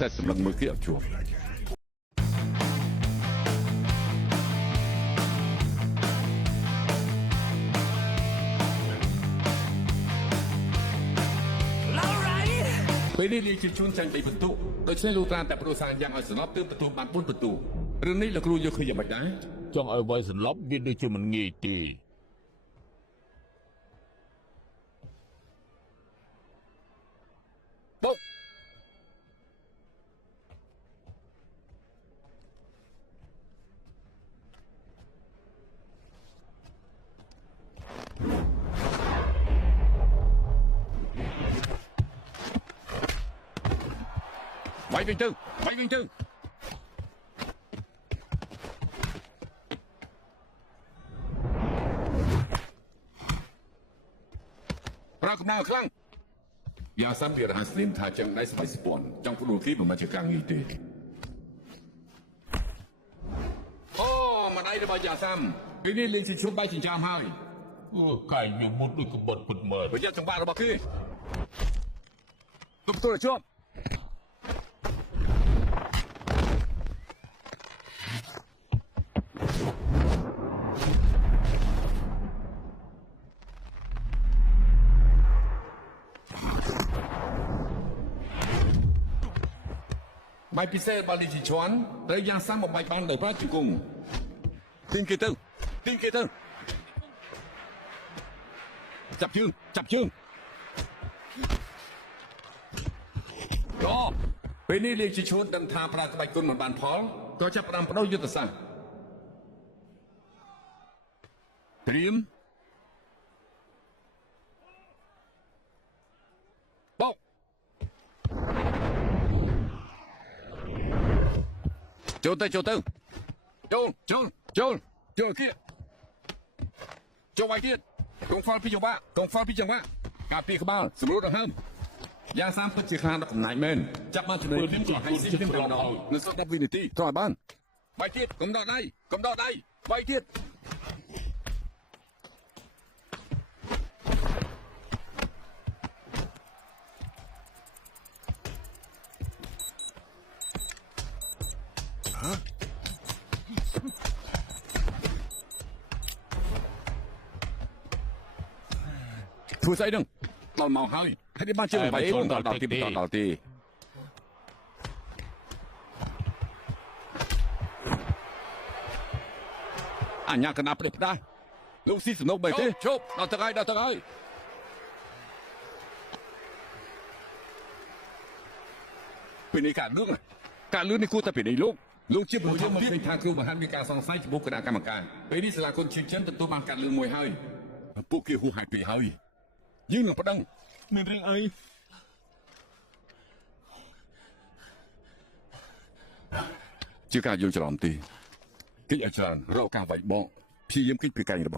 តែសម្លឹងមើលគេអត់ជួបពេលនេះលាយជាជួនចាញ់3បន្ទុកដូច្នេះលោកត្រាតែប្រូសាយ៉ាងឲ្យសន្លប់ទើបទទួលបាន4បន្ទុករឿងនេះលោកគ្រូយកឃើញយ៉ាងម៉េចដែរចង់ឲ្យវាយសន្លប់វាដូចជាមិនងាយទេបុកវាយវិញទៅវាយវិញទៅប្រើកំណៅខ្លាំងយ៉ាសាំពីរហាស្លីមថាចឹងដៃស្បៃស្ពាន់ចង់ផ្ដួលគេមិនមែនជាការងាយទេអូម្ដាយរបស់យ៉ាសាំពេលនេះលេងជាជួបបាយចិញ្ចាមហើយអូកាយញមុតដូចកបិតពុតមើលប្រយ័ត្នចង្វាក់របស់គេទុកទទួលជាប់បាយពិសេសបាលីជីឈွန်ត្រូវយ៉ាងសាំបំបាយបានដោយប្រើជង្គង់ទីងគេទៅចាប់ជើងអូពេលនេះលេខជីឈួនដឹងថាប្រើក្បាច់គុណមិនបានផលក៏ចាប់ផ្ដើមបដូរយុទ្ធសាស្ត្រត្រៀមបោកចូលទៅចូលគេចូលវាយទៀតកងហ្វល់ពីចង្វាក់ការពីក្បាលសម្រួលដង្ហើមយ៉ាងសាមពិតជាខ្លាំងដល់កំណាច់មែនចាប់បានចំណុចនេះក៏ឲ្យស៊ីទៅម្ដងនៅសល់10វិនាទីត្រូវឲ្យបានវាយទៀតកុំដកដៃវាយទៀតធ្វើស្អីហ្នឹងដល់មកហើយហើយបានជើងបាយដល់ទីអញ្ញាកណាប្រេះផ្ដាស់លោកស៊ីសំណុកបីទេជប់ដល់ទឹកហើយពេលនេះការលឿននេះគួរតែពេលនេះលោកជាពលរដ្ឋមកថាគ្រូបង្ហាត់មានការសង្ស័យចំពោះគណៈកម្មការពេលនេះសាលាគុនជឿនចិនទទួលបានការលឿនមួយហើយពួកគេហួសហើយពេកហើយយើងនឹងប្តឹងមានរឿងអីជាការយល់ច្រឡំទេគេអាចច្រើនរកការវាយបកព្យាយាមគិតពីកែងរបស់